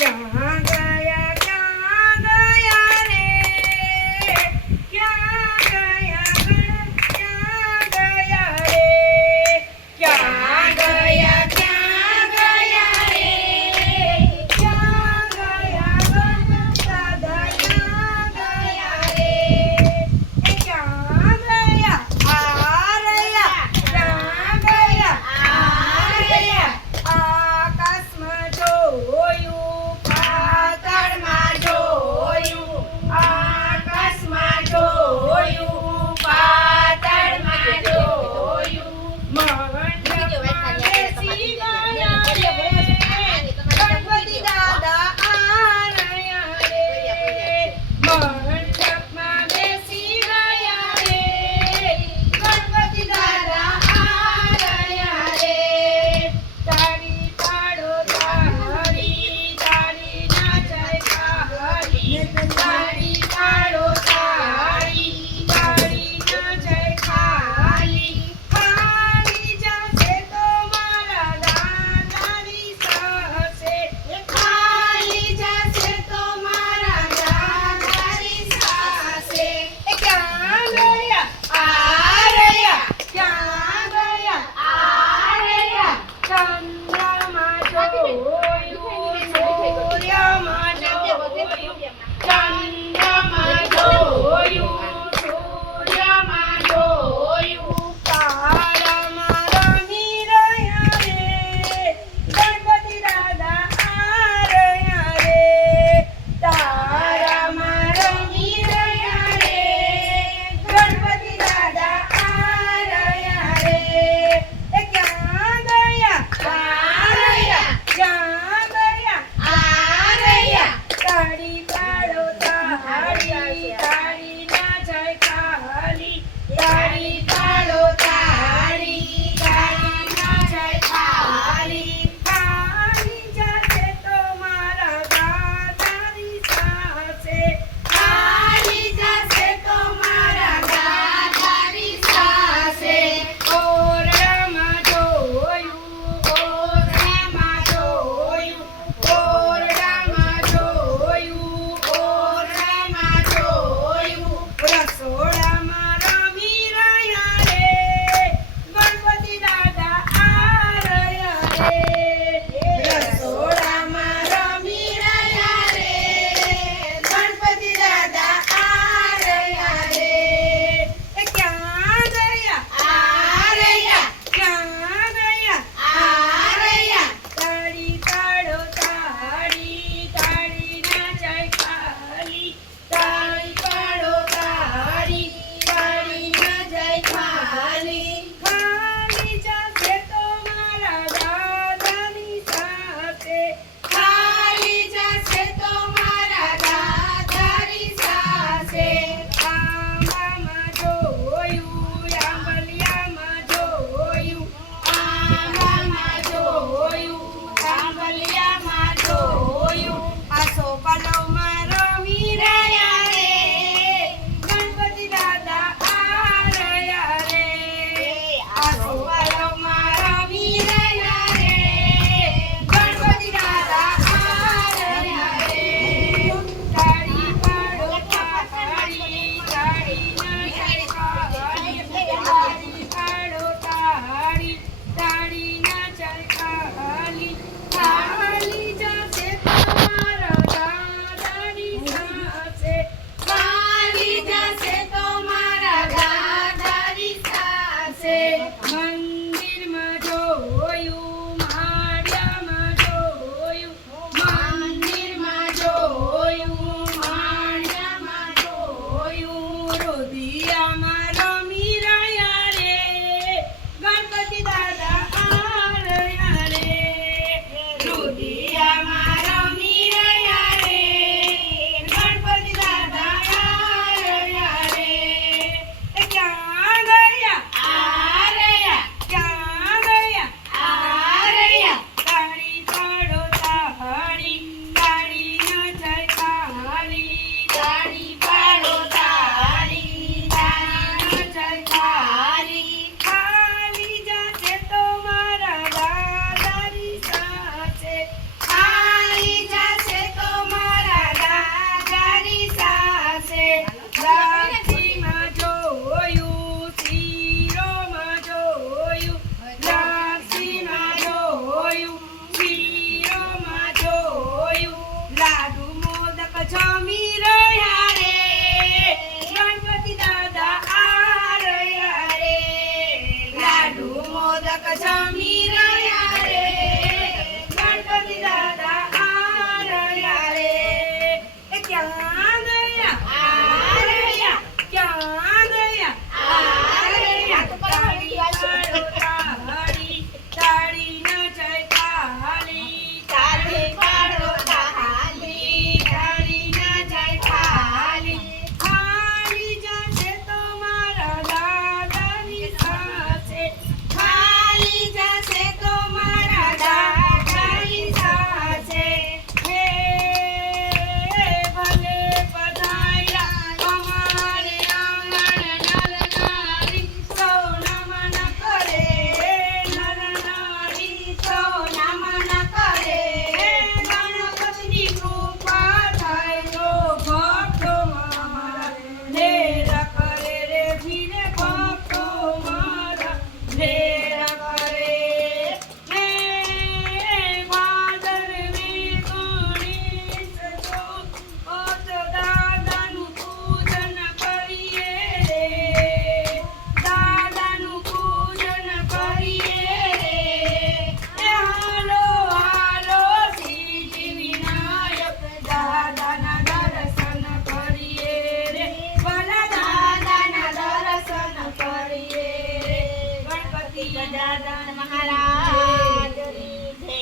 จ้า มาโช